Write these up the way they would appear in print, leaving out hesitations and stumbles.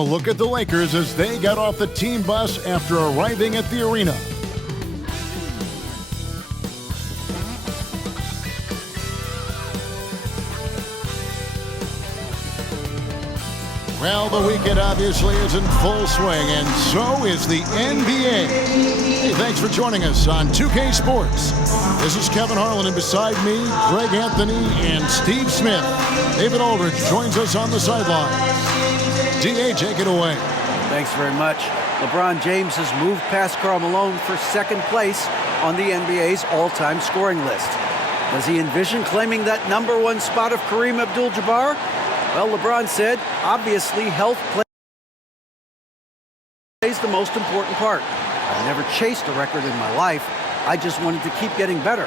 A look at the Lakers as they got off the team bus after arriving at the arena. Well, the weekend obviously is in full swing, and so is the NBA. Hey, thanks for joining us on 2K Sports. This is Kevin Harlan, and beside me, Greg Anthony and Steve Smith. David Aldridge joins us on the sideline. DA, take it away. Thanks very much. LeBron James has moved past Karl Malone for second place on the NBA's all-time scoring list. Does he envision claiming that #1 spot of Kareem Abdul-Jabbar? Well, LeBron said, obviously, health plays the most important part. I've never chased a record in my life. I just wanted to keep getting better.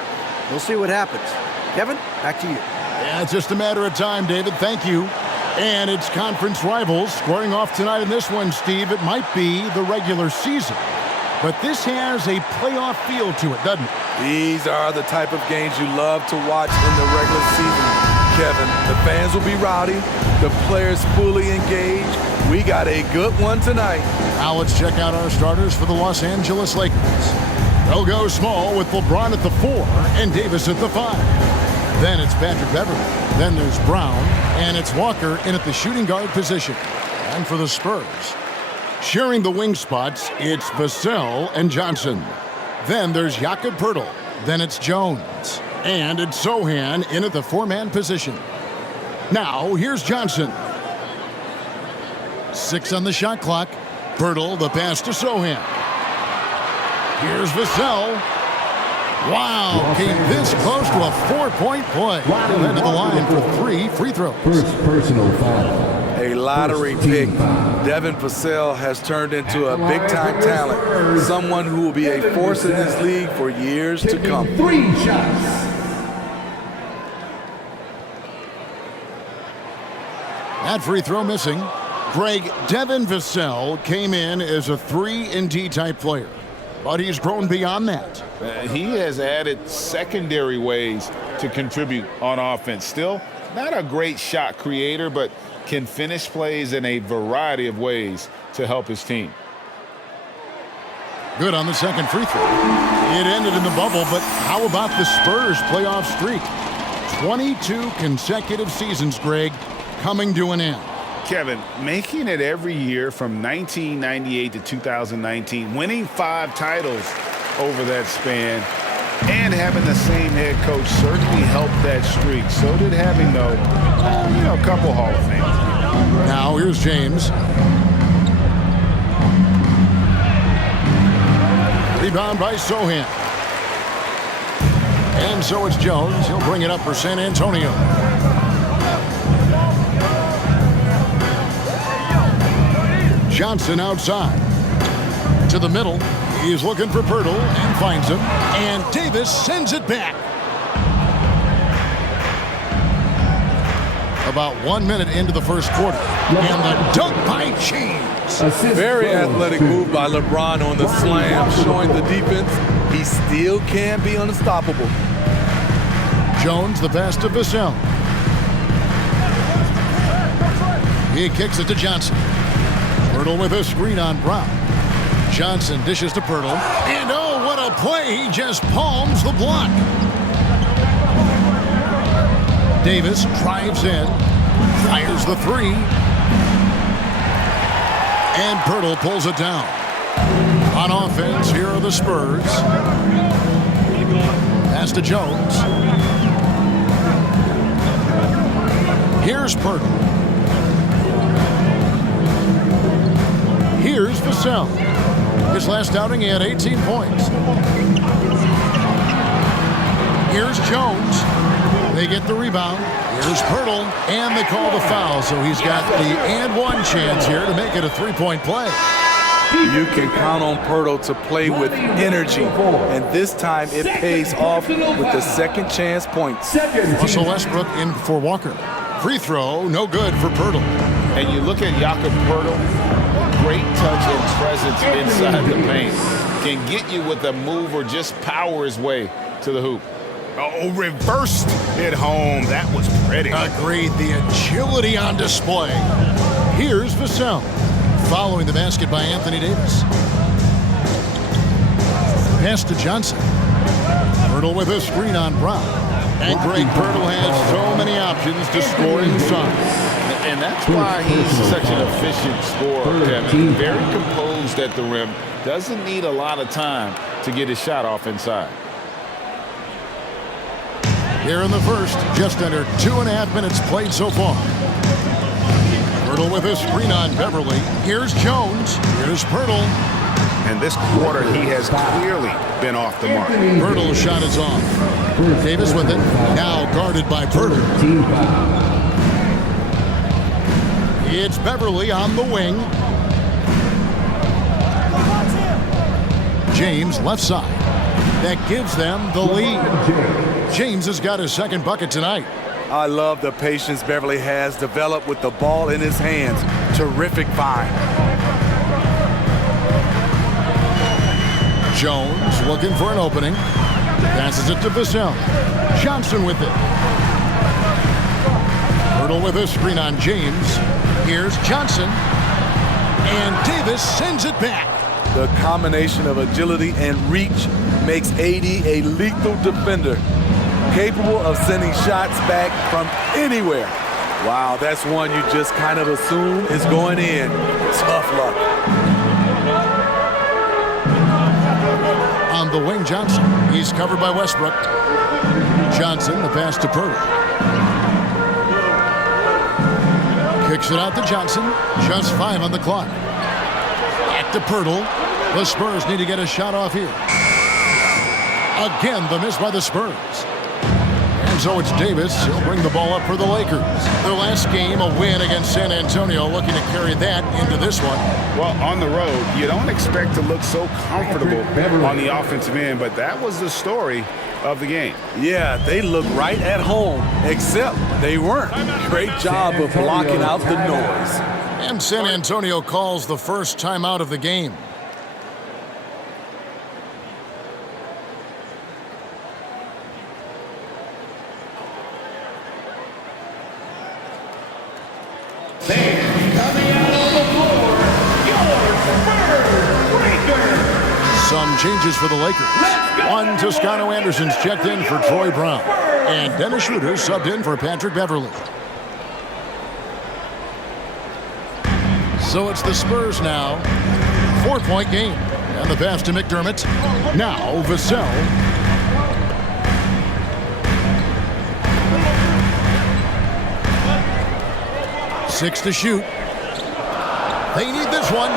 We'll see what happens. Kevin, back to you. Yeah, it's just a matter of time, David. Thank you. And it's conference rivals squaring off tonight in this one, Steve. It might be the regular season, but this has a playoff feel to it, doesn't it? These are the type of games you love to watch in the regular season, Kevin. The fans will be rowdy, the players fully engaged. We got a good one tonight. Now let's check out our starters for the Los Angeles Lakers. They'll go small with LeBron at the 4 and Davis at the 5. Then it's Patrick Beverley. Then there's Brown, and it's Walker in at the shooting guard position. And for the Spurs, sharing the wing spots, it's Vassell and Johnson. Then there's Jakob Poeltl. Then it's Jones. And it's Sohan in at the 4-man position. Now, here's Johnson. 6 on the shot clock. Poeltl, the pass to Sohan. Here's Vassell. Wow, came this close to a 4-point play. He'll head to the line for 3 free throws. First personal foul. A lottery pick. Devin Vassell has turned into a big-time talent, someone who will be a force in this league for years to come. 3 shots. That free throw missing. Greg, Devin Vassell came in as a 3-and-D type player, but he's grown beyond that. He has added secondary ways to contribute on offense. Still, not a great shot creator, but can finish plays in a variety of ways to help his team. Good on the second free throw. It ended in the bubble, but how about the Spurs playoff streak? 22 consecutive seasons, Greg, coming to an end. Kevin, making it every year from 1998 to 2019, winning 5 titles over that span, and having the same head coach certainly helped that streak. So did having, though, a couple Hall of Fame. Now here's James. Rebound by Sohan. And so it's Jones. He'll bring it up for San Antonio. Johnson outside. To the middle. He's looking for Poeltl and finds him. And Davis sends it back. About 1 minute into the first quarter. And the dunk by James. Very athletic move by LeBron on the slam, showing the defense he still can be unstoppable. Jones, the pass to Vassell. He kicks it to Johnson. Poeltl with a screen on Brown. Johnson dishes to Poeltl. And oh, what a play. He just palms the block. Davis drives in. Fires the 3. And Poeltl pulls it down. On offense, here are the Spurs. Pass to Jones. Here's Poeltl. Here's Vassell. His last outing, he had 18 points. Here's Jones. They get the rebound. Here's Poeltl, and they call the foul. So he's got the and-one chance here to make it a 3-point play. You can count on Poeltl to play with energy, and this time it pays off with the second chance points. Russell Westbrook in for Walker. Free throw, no good for Poeltl. And you look at Jakob Poeltl, great touch and presence inside the paint. Can get you with a move or just power his way to the hoop. Oh, reversed it home. That was pretty. Agreed. The agility on display. Here's Vassell. Following the basket by Anthony Davis. Pass to Johnson. Pirtle with a screen on Brown. And Greg Pirtle has so many options to score inside. And that's why he's such an efficient scorer, Kevin. Very composed at the rim. Doesn't need a lot of time to get his shot off inside. Here in the first, just under 2.5 minutes played so far. Pirtle with a screen on Beverly. Here's Jones. Here's Pirtle. And this quarter, he has clearly been off the mark. Pirtle's shot is off. Davis with it. Now guarded by Pirtle. It's Beverly on the wing. James left side. That gives them the lead. James has got his second bucket tonight. I love the patience Beverly has developed with the ball in his hands. Terrific find. Jones looking for an opening. Passes it to Vassell. Johnson with it. Pirtle with a screen on James. Here's Johnson. And Davis sends it back. The combination of agility and reach makes AD a lethal defender, capable of sending shots back from anywhere. Wow, that's one you just kind of assume is going in. Tough luck. On the wing, Johnson. He's covered by Westbrook. Johnson, the pass to Pirtle. Kicks it out to Johnson. Just 5 on the clock. Back to Pirtle. The Spurs need to get a shot off here. Again, the miss by the Spurs. And so it's Davis. He'll bring the ball up for the Lakers. Their last game, a win against San Antonio, looking to carry that into this one. Well, on the road, you don't expect to look so comfortable on the offensive end, but that was the story of the game. Yeah, they look right at home, except they weren't. Great job of blocking out the noise. And San Antonio calls the first timeout of the game. Some changes for the Lakers. One, Toscano Anderson's checked in for Troy Brown. And Dennis Schroeder subbed in for Patrick Beverly. So it's the Spurs now. 4-point game. And the pass to McDermott. Now Vassell. Six to shoot. They need this one.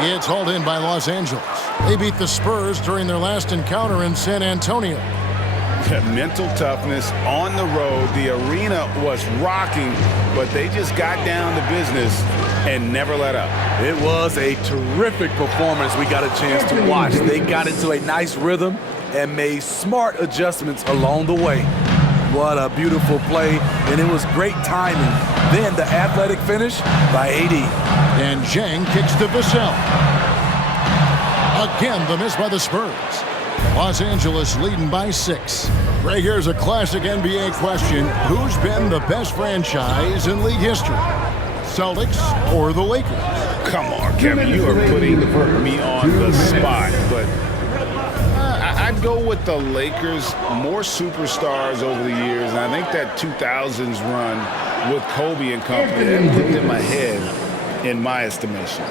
It's hauled in by Los Angeles. They beat the Spurs during their last encounter in San Antonio. Mental toughness on the road. The arena was rocking, but they just got down to business and never let up. It was a terrific performance we got a chance to watch. They got into a nice rhythm and made smart adjustments along the way. What a beautiful play, and it was great timing. Then the athletic finish by AD. And Zhang kicks to Vassell. Again, the miss by the Spurs. Los Angeles leading by 6. Greg, here's a classic NBA question. Who's been the best franchise in league history? Celtics or the Lakers? Come on, Kevin, you are putting me on the spot, but I'd go with the Lakers. More superstars over the years, and I think that 2000s run with Kobe and company, that put them ahead in my estimation.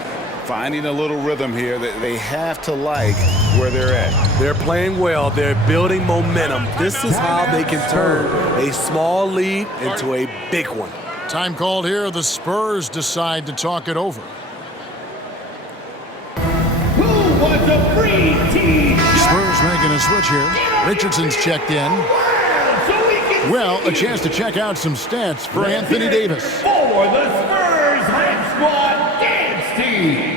Finding a little rhythm here that they have to like where they're at. They're playing well. They're building momentum. This is how they can turn a small lead into a big one. Time called here. The Spurs decide to talk it over. Who wants a free team? Spurs making a switch here. Richardson's checked in. Well, a chance to check out some stats for Anthony Davis. For the Spurs Hype Squad Dance Team.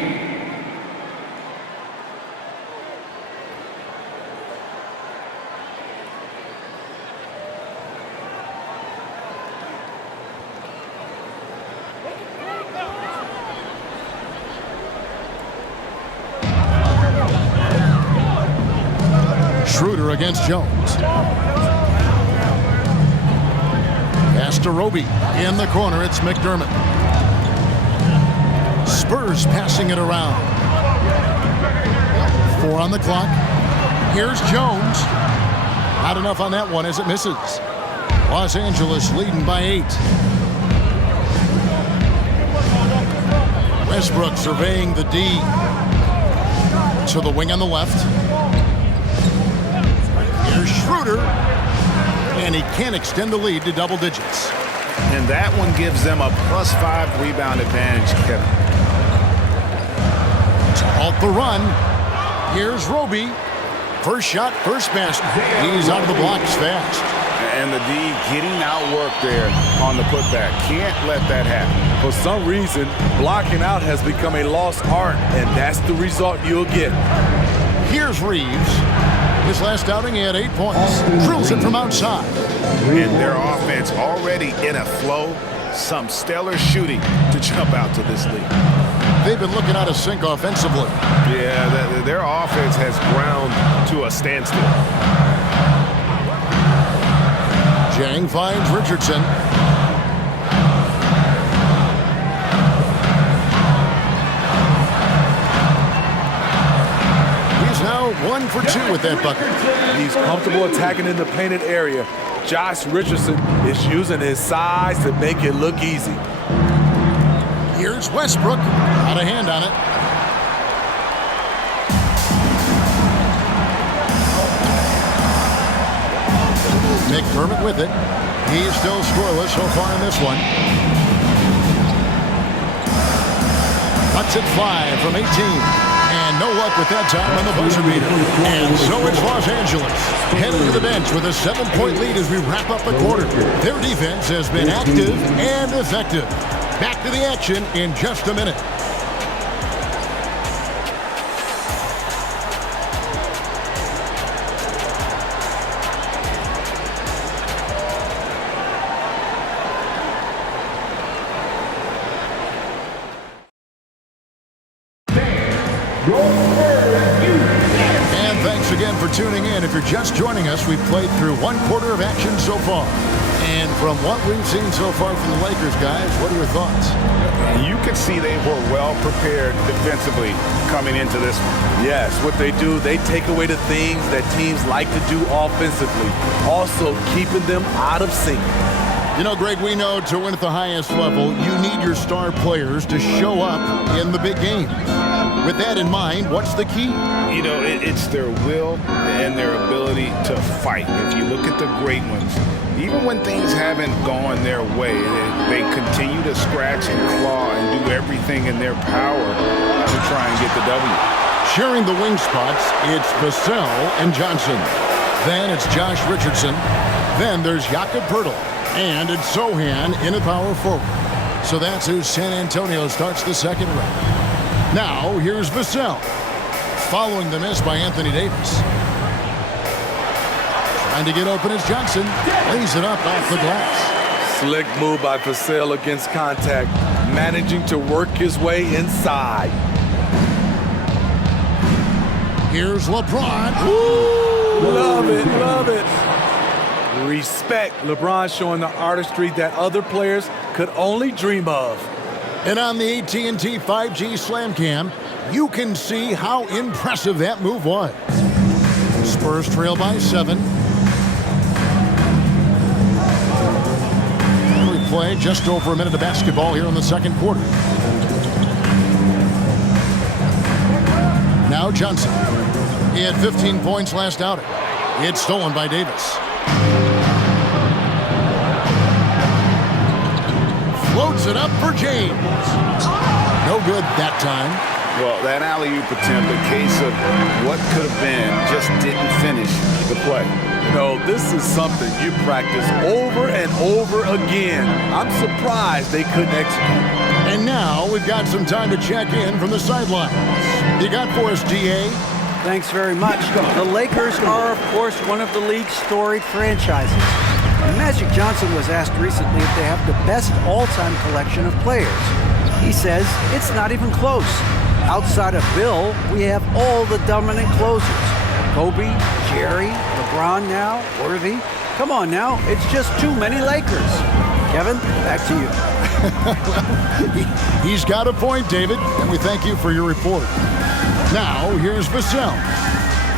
Schroeder against Jones. Pass to Roby. In the corner, it's McDermott. Spurs passing it around. 4 on the clock. Here's Jones. Not enough on that one as it misses. Los Angeles leading by 8. Westbrook surveying the D. To the wing on the left. Here's Schroeder. And he can't extend the lead to double digits. And that one gives them a +5 rebound advantage, Kevin. To halt the run, here's Roby. First shot, first basket. He's out of the blocks fast. And the D getting outworked there on the putback. Can't let that happen. For some reason, blocking out has become a lost art, and that's the result you'll get. Here's Reeves. His last outing, he had 8 points. Drills it from outside. And their offense already in a flow. Some stellar shooting to jump out to this lead. They've been looking out of sync offensively. Yeah, their offense has ground to a standstill. Jang finds Richardson. He's now 1 for 2 with that bucket. He's comfortable attacking in the painted area. Josh Richardson is using his size to make it look easy. Here's Westbrook. Got a hand on it. McDermott with it. He's still scoreless so far in this one. Cuts it 5 from 18. And no luck with that time on the buzzer beater. And so it's Los Angeles. Heading to the bench with a 7-point lead as we wrap up the quarter. Their defense has been active and effective. Back to the action in just a minute. And thanks again for tuning in. If you're just joining us, we've played through 1 quarter of action so far. And from what we've seen so far from the Lakers, guys, what are your thoughts? You could see they were well prepared defensively coming into this one. Yes, what they do, they take away the things that teams like to do offensively, also keeping them out of sync. You know, Greg, we know to win at the highest level, you need your star players to show up in the big game. With that in mind, what's the key? You know, it's their will and their ability to fight. If you look at the great ones, even when things haven't gone their way, they continue to scratch and claw and do everything in their power to try and get the W. Sharing the wing spots, it's Vassell and Johnson. Then it's Josh Richardson. Then there's Jakob Poeltl. And it's Sohan in a power forward. So that's who San Antonio starts the second round. Now, here's Vassell. Following the miss by Anthony Davis. Trying to get open is Johnson. Lays it up off the glass. Slick move by Vassell against contact, managing to work his way inside. Here's LeBron. Ooh, love it, love it. Respect. LeBron showing the artistry that other players could only dream of. And on the AT&T 5G Slam Cam, you can see how impressive that move was. Spurs trail by 7. We play just over a minute of basketball here in the second quarter. Now Johnson. He had 15 points last outing. It's stolen by Davis. Floats it up for James. No good that time. Well, that alley-oop attempt, a case of what could have been, just didn't finish the play. You know, this is something you practice over and over again. I'm surprised they couldn't execute. And now we've got some time to check in from the sidelines. You got for us, DA? Thanks very much. The Lakers are, of course, one of the league's storied franchises. And Magic Johnson was asked recently if they have the best all-time collection of players. He says it's not even close. Outside of Bill, we have all the dominant closers. Kobe, Jerry, LeBron now, Worthy. Come on now, it's just too many Lakers. Kevin, back to you. He's got a point, David, and we thank you for your report. Now, here's Vassell.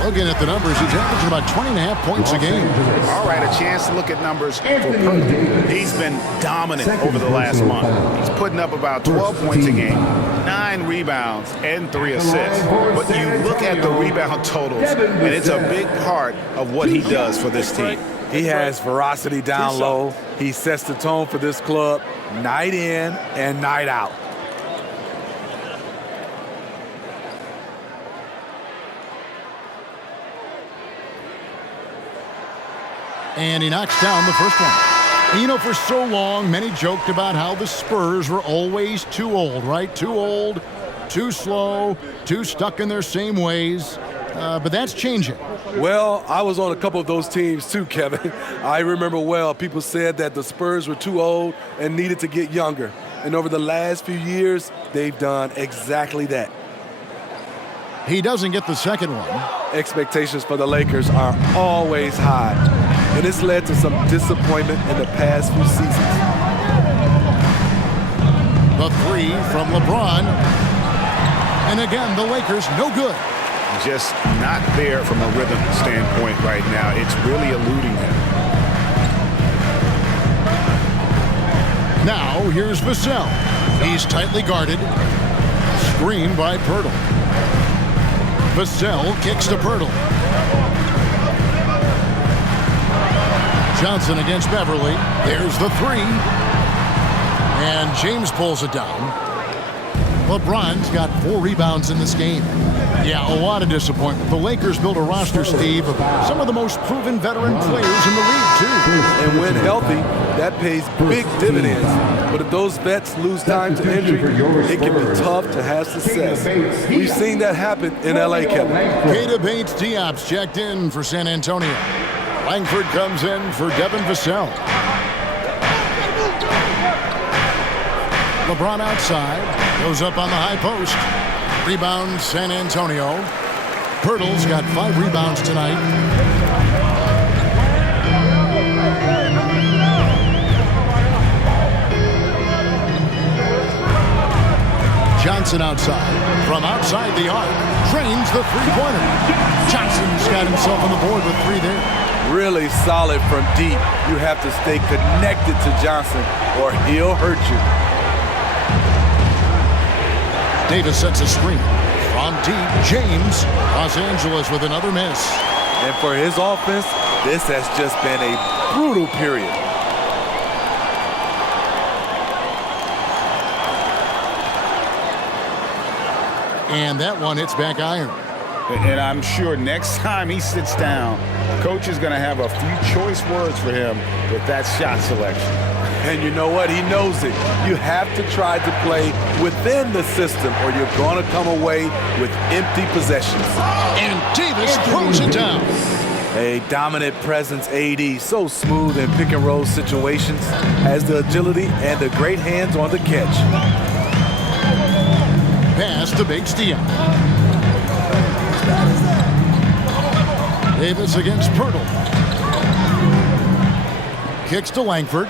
Looking at the numbers, he's averaging about 20.5 points a game. All right, a chance to look at numbers for Purtle. He's been dominant over the last month. He's putting up about 12 points a game, 9 rebounds, and 3 assists. But you look at the rebound totals, and it's a big part of what he does for this team. He has ferocity down low. He sets the tone for this club night in and night out. And he knocks down the first one. And you know, for so long, many joked about how the Spurs were always too old, right? Too old, too slow, too stuck in their same ways. But that's changing. Well, I was on a couple of those teams too, Kevin. I remember well, people said that the Spurs were too old and needed to get younger. And over the last few years, they've done exactly that. He doesn't get the second one. Expectations for the Lakers are always high, and it's led to some disappointment in the past few seasons. The three from LeBron. And again, the Lakers no good. Just not there from a rhythm standpoint right now. It's really eluding him. Now, here's Vassell. He's tightly guarded. Screen by Pirtle. Vassell kicks to Pirtle. Johnson against Beverly. There's the three. And James pulls it down. LeBron's got 4 rebounds in this game. Yeah, a lot of disappointment. The Lakers built a roster, Steve, of some of the most proven veteran players in the league, too. And when healthy, that pays big dividends. But if those vets lose time to injury, it can be tough to have success. We've seen that happen in LA, Kevin. Keita Bates-Diop's checked in for San Antonio. Langford comes in for Devin Vassell. LeBron outside, goes up on the high post. Rebound San Antonio. Pirtle's got 5 rebounds tonight. Johnson outside. From outside the arc, trains the three-pointer. Johnson's got himself on the board with 3 there. Really solid from deep. You have to stay connected to Johnson or he'll hurt you. Davis sets a screen. From deep, James. Los Angeles with another miss. And for his offense, this has just been a brutal period. And that one hits back iron. And I'm sure next time he sits down, coach is going to have a few choice words for him with that shot selection. And you know what? He knows it. You have to try to play within the system or you're going to come away with empty possessions. And Davis throws it down. A dominant presence AD, so smooth in pick and roll situations, has the agility and the great hands on the catch. Pass to Bates-Diop. Davis against Pirtle. Kicks to Langford.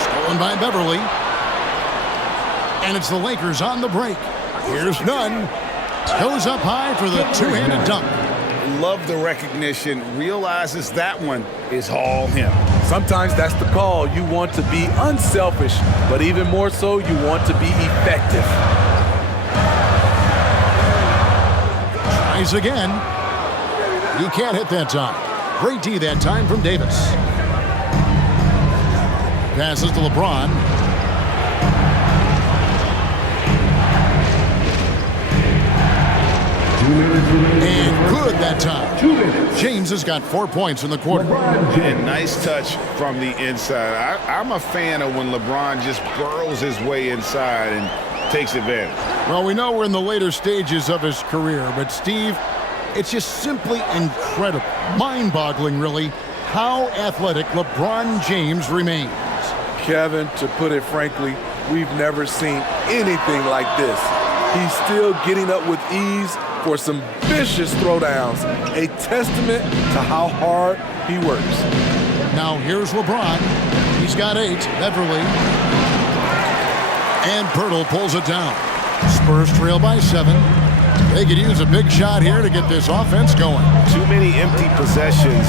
Stolen by Beverly. And it's the Lakers on the break. Here's Nunn. Goes up high for the two-handed dunk. Love the recognition. Realizes that one is all him. Sometimes that's the call. You want to be unselfish, but even more so, you want to be effective. Tries again. He can't hit that time. Great D that time from Davis. Passes to LeBron. And good that time. James has got 4 points in the quarter. And nice touch from the inside. I'm a fan of when LeBron just burrows his way inside and takes advantage. Well, we know we're in the later stages of his career, but Steve, it's just simply incredible, mind-boggling really, how athletic LeBron James remains. Kevin, to put it frankly, we've never seen anything like this. He's still getting up with ease for some vicious throwdowns, a testament to how hard he works. Now here's LeBron. He's got 8. Beverly. And Pirtle pulls it down. Spurs trail by 7. They could use a big shot here to get this offense going. Too many empty possessions.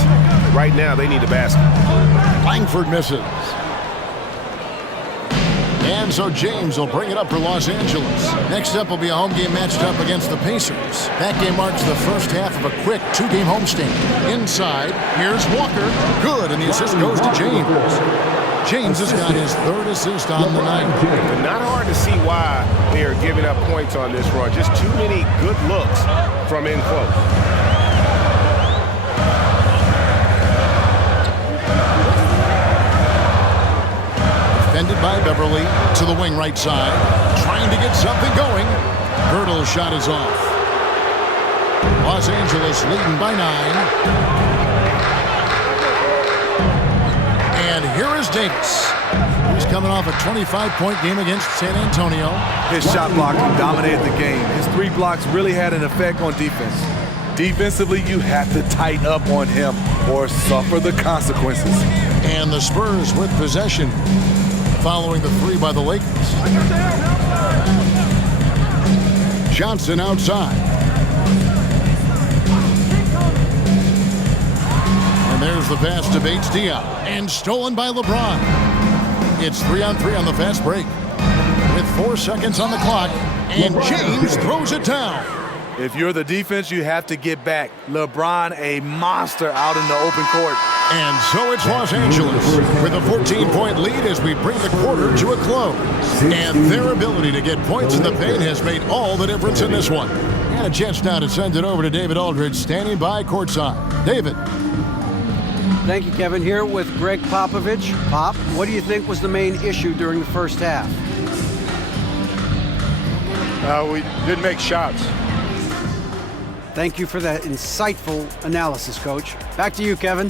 Right now, they need a basket. Langford misses. And so James will bring it up for Los Angeles. Next up will be a home game matched up against the Pacers. That game marks the first half of a quick 2-game homestand. Inside, here's Walker. Good, and the assist goes to James. James has got his 3rd assist on the night. Not hard to see why they are giving up points on this run. Just too many good looks from in close. Defended by Beverly to the wing right side. Trying to get something going. Pirtle's shot is off. Los Angeles leading by 9. And here is Davis. He's coming off a 25-point game against San Antonio. His shot blocking dominated the game. His 3 blocks really had an effect on defense. Defensively, you have to tighten up on him or suffer the consequences. And the Spurs with possession following the 3 by the Lakers. Johnson outside. And there's the pass to Bates Diop. And stolen by LeBron. It's 3-on-3 on the fast break. With 4 seconds on the clock. And James throws it down. If you're the defense, you have to get back. LeBron, a monster out in the open court. And so it's Los Angeles with a 14-point lead as we bring the quarter to a close. And their ability to get points in the paint has made all the difference in this one. And a chance now to send it over to David Aldridge, standing by courtside. David. Thank you, Kevin. Here with Greg Popovich. Pop, what do you think was the main issue during the first half? We didn't make shots. Thank you for that insightful analysis, Coach. Back to you, Kevin.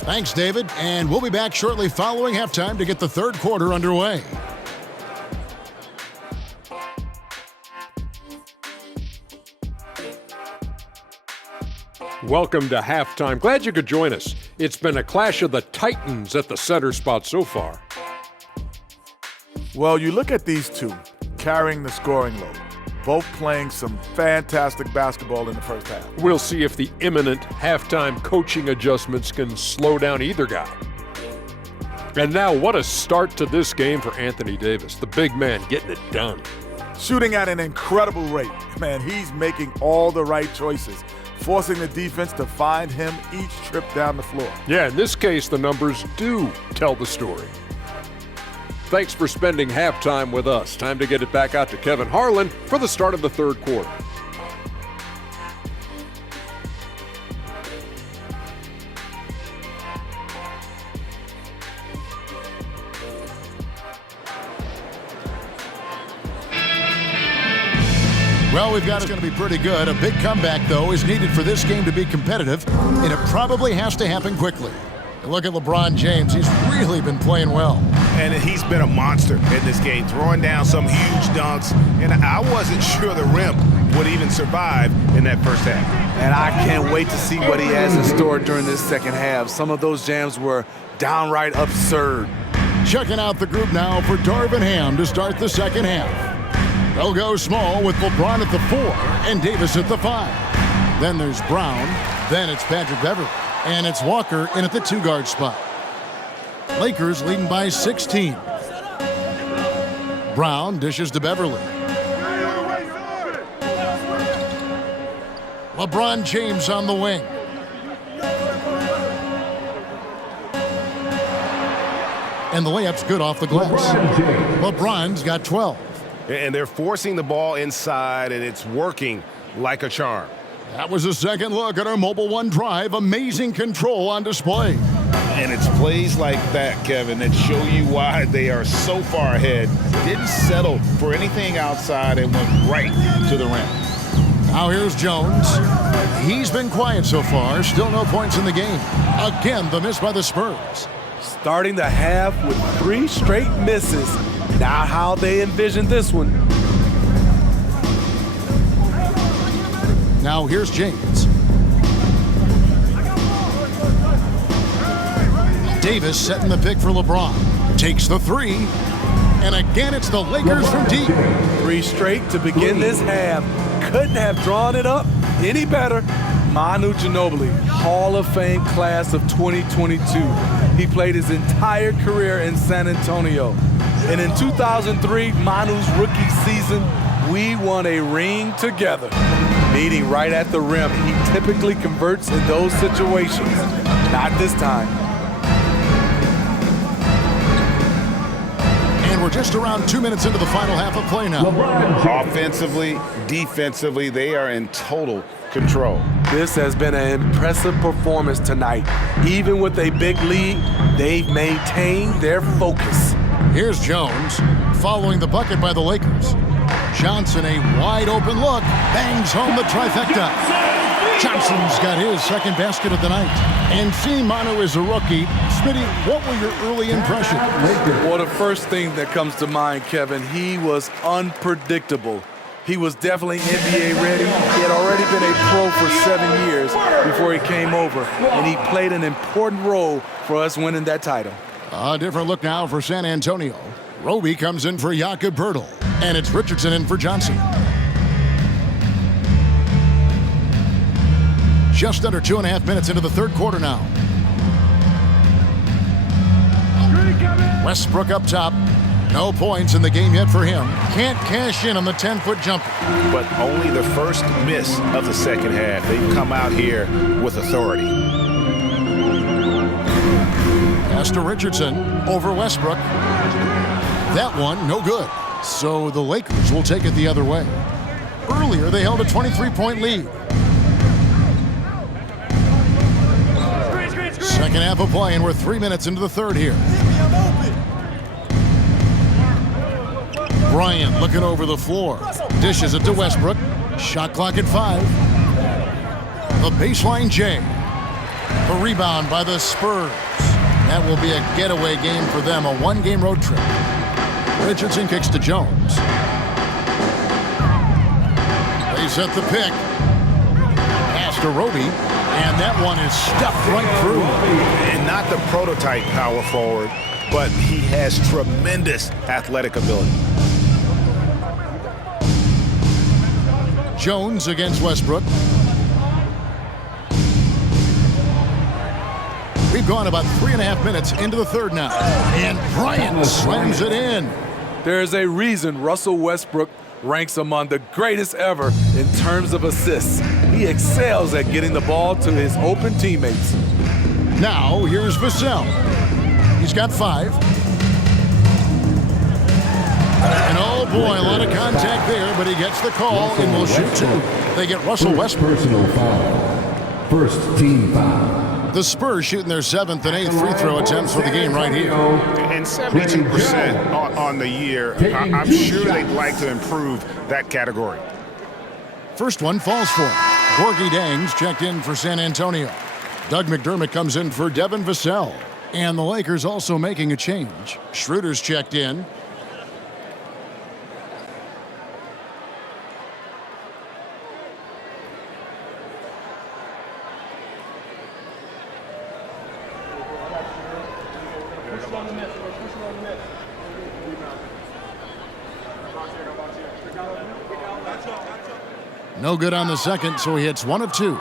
Thanks, David. And we'll be back shortly following halftime to get the 3rd quarter underway. Welcome to halftime. Glad you could join us. It's been a clash of the Titans at the center spot so far. Well, you look at these two carrying the scoring load, both playing some fantastic basketball in the first half. We'll see if the imminent halftime coaching adjustments can slow down either guy. And now, what a start to this game for Anthony Davis, the big man getting it done. Shooting at an incredible rate. Man, he's making all the right choices, forcing the defense to find him each trip down the floor. Yeah, in this case, the numbers do tell the story. Thanks for spending halftime with us. Time to get it back out to Kevin Harlan for the start of the 3rd quarter. Well, we've got it's going to be pretty good. A big comeback, though, is needed for this game to be competitive, and it probably has to happen quickly. Look at LeBron James. He's really been playing well. And he's been a monster in this game, throwing down some huge dunks. And I wasn't sure the rim would even survive in that first half. And I can't wait to see what he has in store during this second half. Some of those jams were downright absurd. Checking out the group now for Darvin Ham to start the second half. They'll go small with LeBron at the 4 and Davis at the 5. Then there's Brown. Then it's Patrick Beverly. And it's Walker in at the 2-guard spot. Lakers leading by 16. Brown dishes to Beverly. LeBron James on the wing. And the layup's good off the glass. LeBron's got 12. And they're forcing the ball inside, and it's working like a charm. That was a second look at our Mobile One drive. Amazing control on display. And it's plays like that, Kevin, that show you why they are so far ahead. Didn't settle for anything outside and went right to the rim. Now here's Jones. He's been quiet so far. Still no points in the game. Again, the miss by the Spurs. Starting the half with 3 straight misses. Not how they envisioned this one. Now here's James. Davis setting the pick for LeBron. Takes the three. And again, it's the Lakers from deep. 3 straight to begin this half. Couldn't have drawn it up any better. Manu Ginobili, Hall of Fame class of 2022. He played his entire career in San Antonio. And in 2003, Manu's rookie season, we won a ring together. Meeting right at the rim, he typically converts in those situations. Not this time. And we're just around 2 minutes into the final half of play now. Offensively, defensively, they are in total control. This has been an impressive performance tonight. Even with a big lead, they've maintained their focus. Here's Jones following the bucket by the Lakers. Johnson, a wide open look, bangs home the trifecta. Johnson's got his second basket of the night. And seeing Manu is a rookie, Smitty, what were your early impressions? Well, the first thing that comes to mind, Kevin, he was unpredictable. He was definitely NBA ready. He had already been a pro for 7 years before he came over, and he played an important role for us winning that title. A different look now for San Antonio. Roby comes in for Jakob Poeltl, and it's Richardson in for Johnson. Just under 2.5 minutes into the third quarter now. Westbrook up top. No points in the game yet for him. Can't cash in on the 10-foot jumper. But only the first miss of the second half. They've come out here with authority. Pass to Richardson over Westbrook. That one, no good. So the Lakers will take it the other way. Earlier, they held a 23-point lead. Second half of play, and we're 3 minutes into the third here. Bryant looking over the floor. Dishes it to Westbrook. Shot clock at 5. The baseline J. The rebound by the Spurs. That will be a getaway game for them, a one-game road trip. Richardson kicks to Jones. They set the pick. Pass to Roby, and that one is stuffed right through. And not the prototype power forward, but he has tremendous athletic ability. Jones against Westbrook. We've gone about 3.5 minutes into the third now. And Bryant slams it in. There's a reason Russell Westbrook ranks among the greatest ever in terms of assists. He excels at getting the ball to his open teammates. Now, here's Vassell. He's got 5. And oh boy, a lot of contact there, but he gets the call and will shoot 2. They get Russell Westbrook. Personal foul. First team foul. The Spurs shooting their 7th and 8th free throw attempts for the game right here. And 72% on the year. I'm sure they'd like to improve that category. First one falls for him. Gorgie Dangs checked in for San Antonio. Doug McDermott comes in for Devin Vassell. And the Lakers also making a change. Schroeder's checked in. No good on the second, so he hits 1 of 2.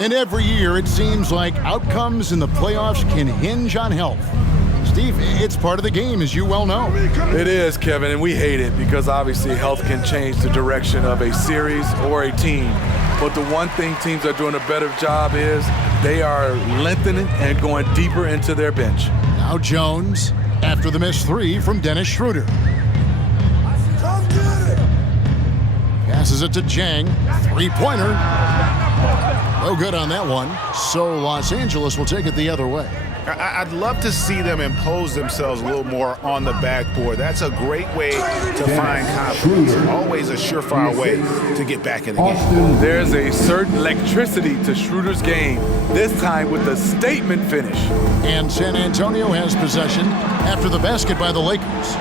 And every year it seems like outcomes in the playoffs can hinge on health. Steve, it's part of the game, as you well know. It is, Kevin, and we hate it because obviously health can change the direction of a series or a team. But the one thing teams are doing a better job is they are lengthening and going deeper into their bench. Now Jones, after the missed 3 from Dennis Schroeder. Passes it to Jang. 3-pointer. No good on that one. So Los Angeles will take it the other way. I'd love to see them impose themselves a little more on the backboard. That's a great way to find confidence. Always a surefire way to get back in the game. There's a certain electricity to Schroeder's game, this time with a statement finish. And San Antonio has possession after the basket by the Lakers.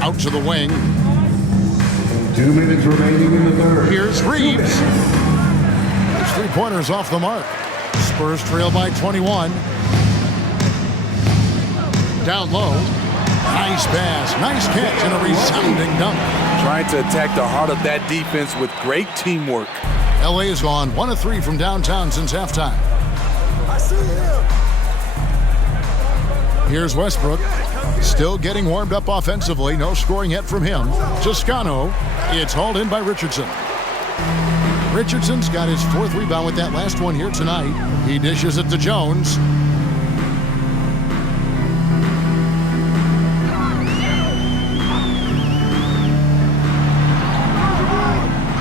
Out to the wing. 2 minutes remaining in the third. Here's Reeves. There's 3-pointers off the mark. Spurs trail by 21. Down low. Nice pass. Nice catch and a resounding dunk. Trying to attack the heart of that defense with great teamwork. LA has gone 1 of 3 from downtown since halftime. I see him. Here's Westbrook. Still getting warmed up offensively. No scoring yet from him. Toscano. It's hauled in by Richardson. Richardson's got his 4th rebound with that last one here tonight. He dishes it to Jones.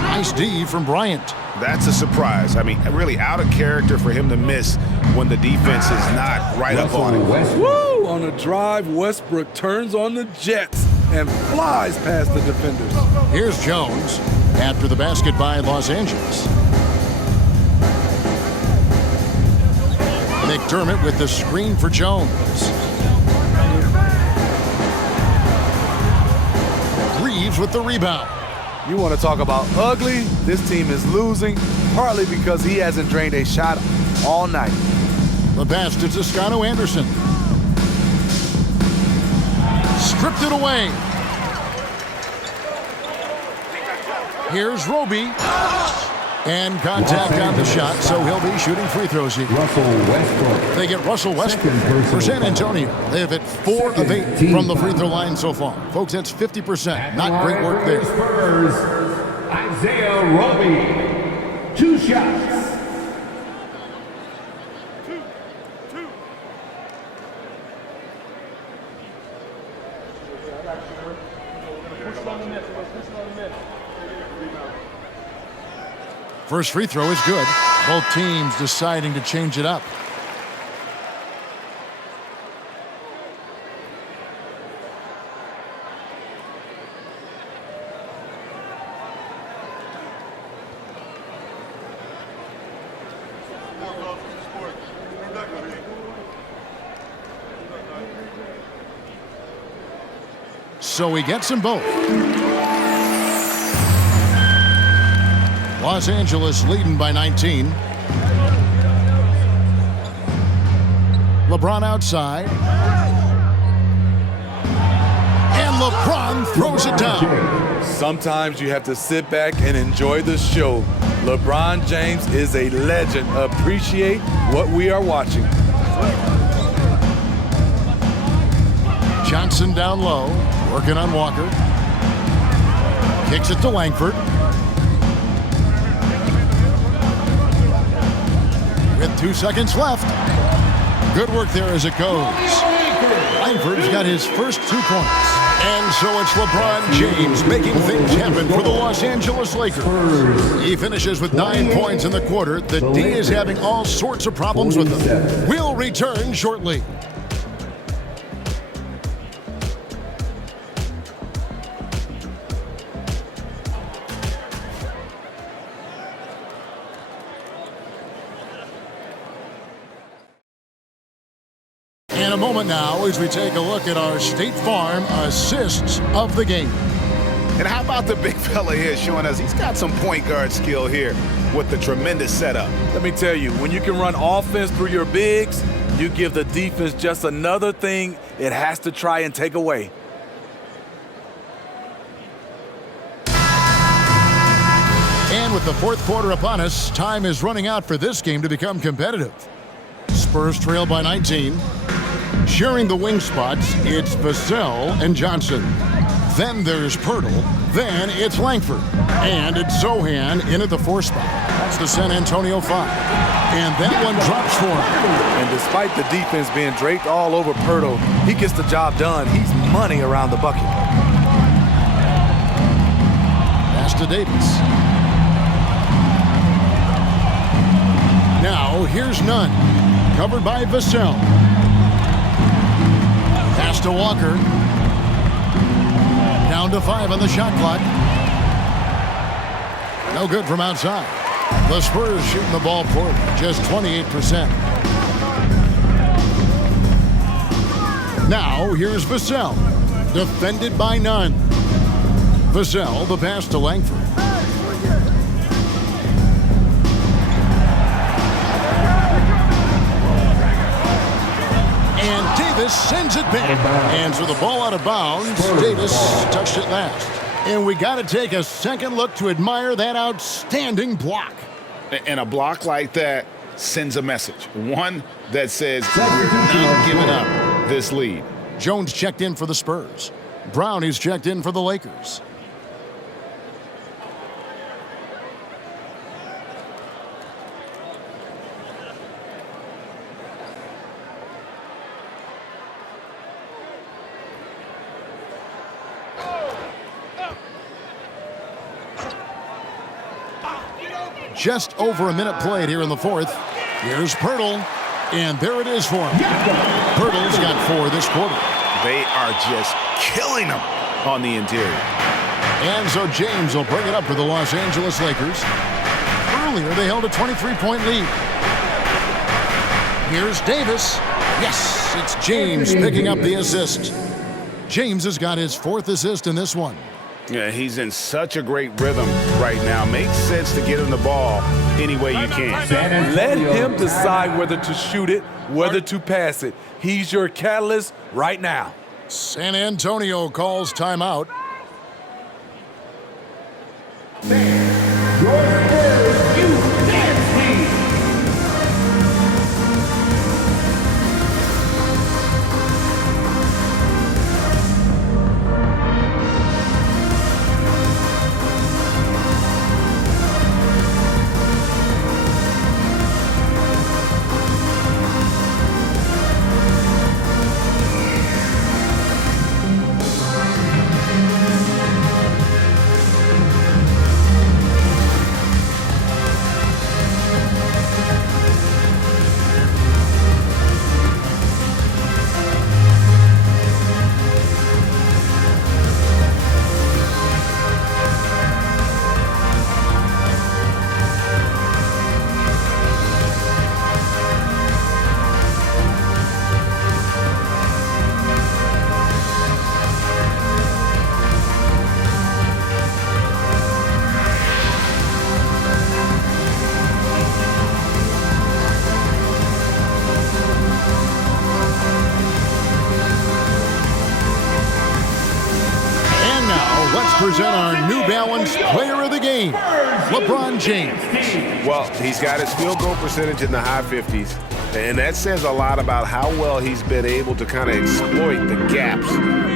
Nice D from Bryant. That's a surprise. I mean, really out of character for him to miss when the defense is not right up on him. Woo! On a drive, Westbrook turns on the Jets and flies past the defenders. Here's Jones after the basket by Los Angeles. McDermott with the screen for Jones. Reeves with the rebound. You want to talk about ugly? This team is losing, partly because he hasn't drained a shot all night. The pass to Toscano Anderson. Stripped it away. Here's Roby. And contact on the shot, so he'll be shooting free throws here. Russell Westbrook. They get Russell Westbrook for San Antonio. They have hit 4 of 8 from the free throw line so far. Folks, that's 50%. Not great work there. Spurs, Isaiah Roby. 2 shots. First free throw is good. Both teams deciding to change it up. So he gets them both. Los Angeles leading by 19. LeBron outside. And LeBron throws it down. Sometimes you have to sit back and enjoy the show. LeBron James is a legend. Appreciate what we are watching. Johnson down low, working on Walker. Kicks it to Langford. With 2 seconds left. Good work there as it goes. Langford's got his first 2 points. And so it's LeBron James making things happen for the Los Angeles Lakers. He finishes with 9 points in the quarter. The D is having all sorts of problems with him. We'll return shortly. In a moment now as we take a look at our State Farm assists of the game. And how about the big fella here showing us he's got some point guard skill here with the tremendous setup. Let me tell you, when you can run offense through your bigs, you give the defense just another thing it has to try and take away. And with the 4th quarter upon us, time is running out for this game to become competitive. Spurs trail by 19. Sharing the wing spots, it's Vassell and Johnson. Then there's Pirtle. Then it's Langford. And it's Zohan in at the 4 spot. That's the San Antonio 5. And that one drops for him. And despite the defense being draped all over Pirtle, he gets the job done. He's money around the bucket. Pass to Davis. Now here's Nunn. Covered by Vassell. Pass to Walker. Down to 5 on the shot clock. No good from outside. The Spurs shooting the ball poorly, just 28%. Now here's Vassell. Defended by Nunn. Vassell, the pass to Langford. And Davis sends it back. And so the ball out of bounds. Davis touched it last. And we got to take a second look to admire that outstanding block. And a block like that sends a message. One that says, we're not giving up this lead. Jones checked in for the Spurs. Brown is checked in for the Lakers. Just over a minute played here in the fourth. Here's Pirtle, and there it is for him. Pirtle's got 4 this quarter. They are just killing them on the interior. And so James will bring it up for the Los Angeles Lakers. Earlier, they held a 23-point lead. Here's Davis. Yes, it's James picking up the assist. James has got his 4th assist in this one. Yeah, he's in such a great rhythm right now. Makes sense to get him the ball any way you can. Let him decide whether to shoot it, whether to pass it. He's your catalyst right now. San Antonio calls timeout. Present our New Balance Player of the Game, LeBron James. Well, he's got his field goal percentage in the high 50s, and that says a lot about how well he's been able to kind of exploit the gaps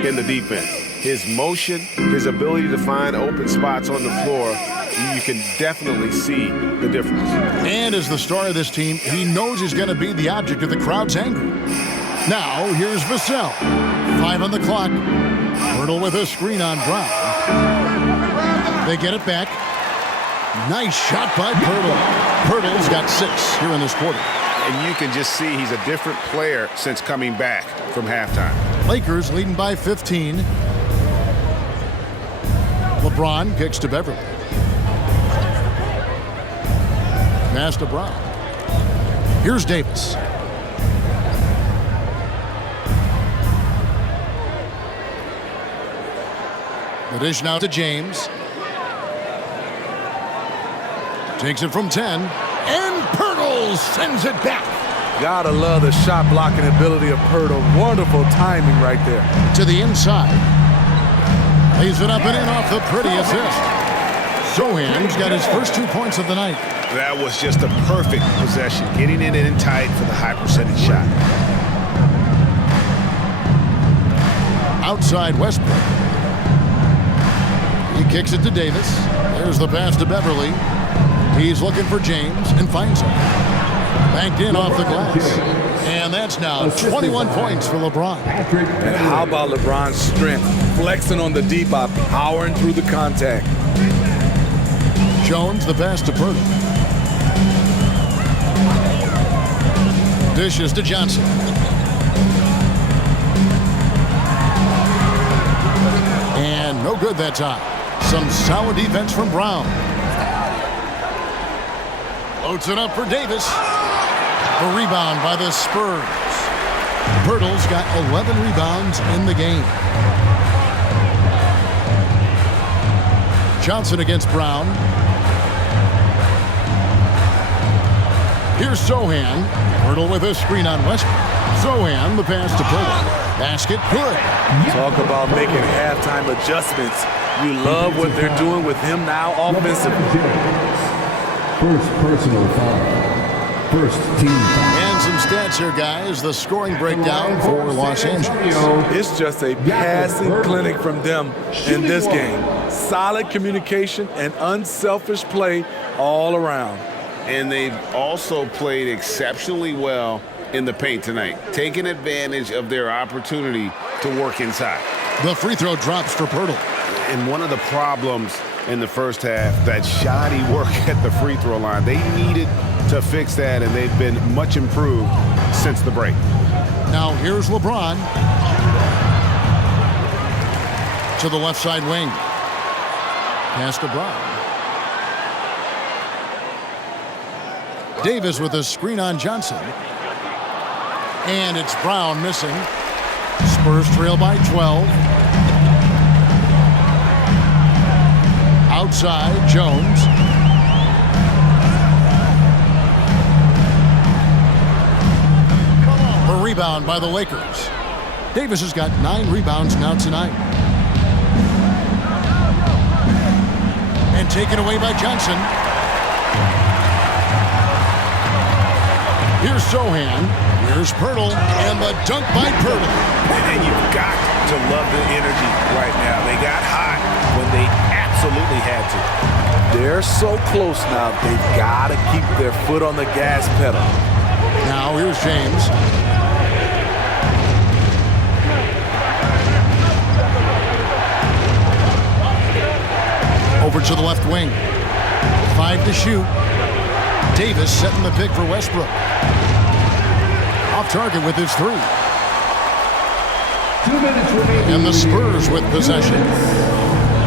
in the defense. His motion, his ability to find open spots on the floor, you can definitely see the difference. And as the star of this team, he knows he's going to be the object of the crowd's anger. Now, here's Vassell. 5 on the clock. Pirtle with a screen on Brown. They get it back. Nice shot by Pirtle. Pirtle's got 6 here in this quarter. And you can just see he's a different player since coming back from halftime. Lakers leading by 15. LeBron kicks to Beverly. Pass to Brown. Here's Davis. The dish now to James. Takes it from 10. And Pirtle sends it back. Gotta love the shot blocking ability of Pirtle. Wonderful timing right there. To the inside. Lays it up and in off the pretty assist. Sohan's got his first 2 points of the night. That was just a perfect possession, getting it in tight for the high percentage shot. Outside Westbrook. He kicks it to Davis. There's the pass to Beverly. He's looking for James and finds him. Banked in off the glass. And that's now 21 points for LeBron. And how about LeBron's strength? Flexing on the deep out, powering through the contact. Jones, the pass to Pirtle. Dishes to Johnson. And no good that time. Some solid defense from Brown. Loads it up for Davis. The rebound by the Spurs. Pirtle's got 11 rebounds in the game. Johnson against Brown. Here's Sohan. Pirtle with a screen on Westbrook. Sohan, the pass to Pirtle. Basket, good. Talk about making halftime adjustments. You love what they're doing with him now offensively. First personal foul. First team foul. And some stats here, guys. The scoring breakdown for Los Angeles. It's just a passing clinic from them in this game. Solid communication and unselfish play all around. And they've also played exceptionally well in the paint tonight, taking advantage of their opportunity to work inside. The free throw drops for Pirtle. And one of the problems in the first half, that shoddy work at the free throw line. They needed to fix that, and they've been much improved since the break. Now here's LeBron to the left side wing. Pass to Brown. Davis with a screen on Johnson. And it's Brown missing. Spurs trail by 12. Outside, Jones. A rebound by the Lakers. Davis has got 9 rebounds now tonight. And taken away by Johnson. Here's Sohan. Here's Pirtle. And the dunk by Pirtle. And you've got to love the energy right now. They got hot when they absolutely had to. They're so close now. They've got to keep their foot on the gas pedal. Now here's James. Over to the left wing. 5 to shoot. Davis setting the pick for Westbrook. Off target with his 3. 2 minutes remaining. And the Spurs with possession.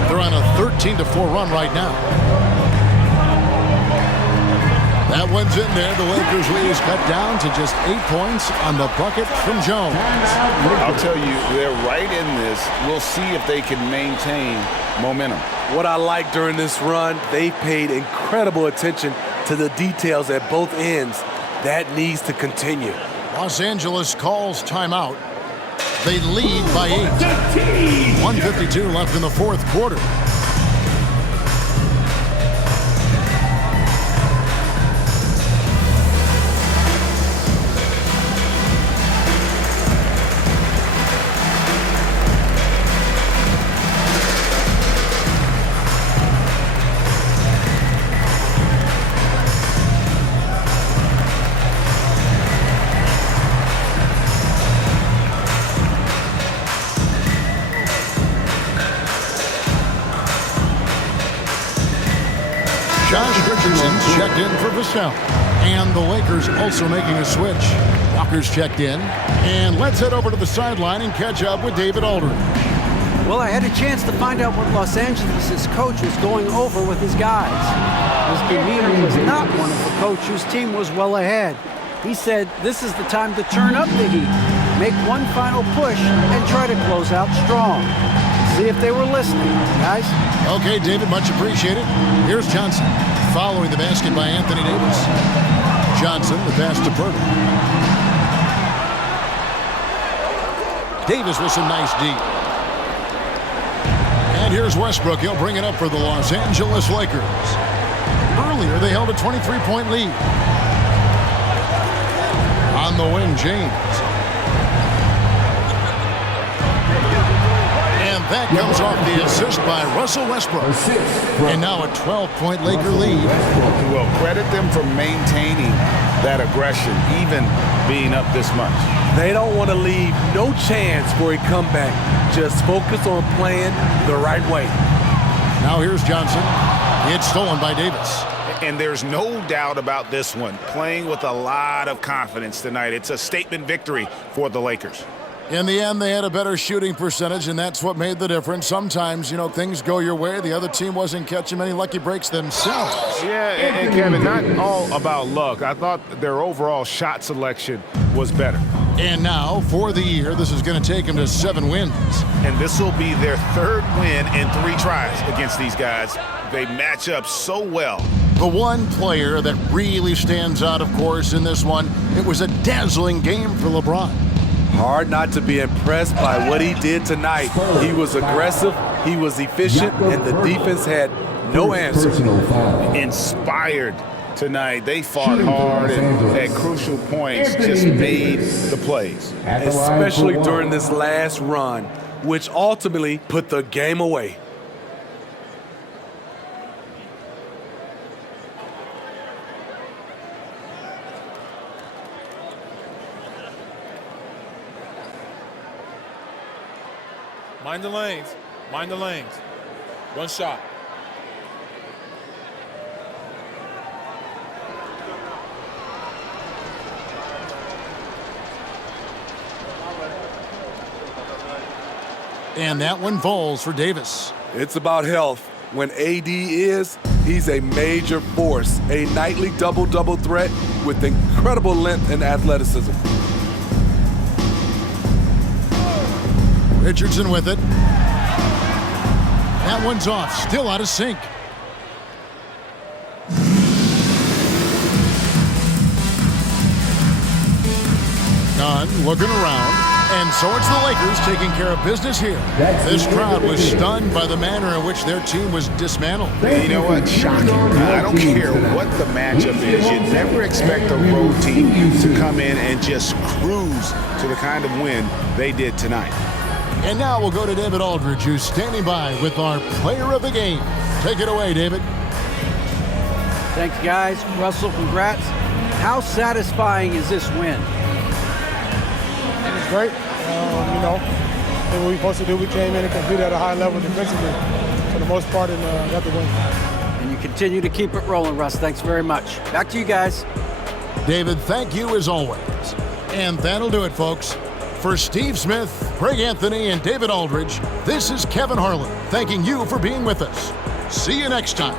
They're on a 13-4 run right now. That one's in there. The Lakers lead is cut down to just 8 points on the bucket from Jones. I'll tell you, they're right in this. We'll see if they can maintain momentum. What I like during this run, they paid incredible attention to the details at both ends. That needs to continue. Los Angeles calls timeout. They lead by 8. 1:52 left in the fourth quarter. Checked in for Vassell. And the Lakers also making a switch. Walker's checked in. And let's head over to the sideline and catch up with David Aldridge. Well, I had a chance to find out what Los Angeles' coach was going over with his guys. His demeanor was not one of the coach whose team was well ahead. He said this is the time to turn up the heat, make one final push, and try to close out strong. See if they were listening, guys. Okay, David, much appreciated. Here's Johnson. Following the basket by Anthony Davis. Johnson, the pass to Pirtle. Davis with some nice D. And here's Westbrook. He'll bring it up for the Los Angeles Lakers. Earlier, they held a 23-point lead. On the wing, James. And that comes off the assist by Russell Westbrook. And now a 12-point Laker lead. Well, credit them for maintaining that aggression, even being up this much. They don't want to leave no chance for a comeback. Just focus on playing the right way. Now here's Johnson. It's stolen by Davis. And there's no doubt about this one. Playing with a lot of confidence tonight. It's a statement victory for the Lakers. In the end, they had a better shooting percentage, and that's what made the difference. Sometimes, things go your way. The other team wasn't catching many lucky breaks themselves. Yeah, and Kevin, not all about luck. I thought their overall shot selection was better. And now, for the year, this is going to take them to 7 wins. And this will be their 3rd win in 3 tries against these guys. They match up so well. The one player that really stands out, of course, in this one, it was a dazzling game for LeBron. Hard not to be impressed by what he did tonight. He was aggressive, he was efficient, and the defense had no answer. Inspired tonight. They fought hard and at crucial points just made the plays. Especially during this last run, which ultimately put the game away. Mind the lanes. Mind the lanes. One shot. And that one falls for Davis. It's about health. When AD is, he's a major force, a nightly double-double threat with incredible length and athleticism. Richardson with it. That one's off, still out of sync. Nunn looking around, and so it's the Lakers taking care of business here. This crowd was stunned by the manner in which their team was dismantled. You know what? Shocking. I don't care what the matchup is. You never expect a road team to come in and just cruise to the kind of win they did tonight. And now we'll go to David Aldridge, who's standing by with our player of the game. Take it away, David. Thanks, guys. Russell, congrats. How satisfying is this win? It was great. What we were supposed to do, we came in and competed at a high level defensively for the most part and got the win. And you continue to keep it rolling, Russ. Thanks very much. Back to you guys. David, thank you as always. And that'll do it, folks. For Steve Smith, Craig Anthony, and David Aldridge, this is Kevin Harlan thanking you for being with us. See you next time.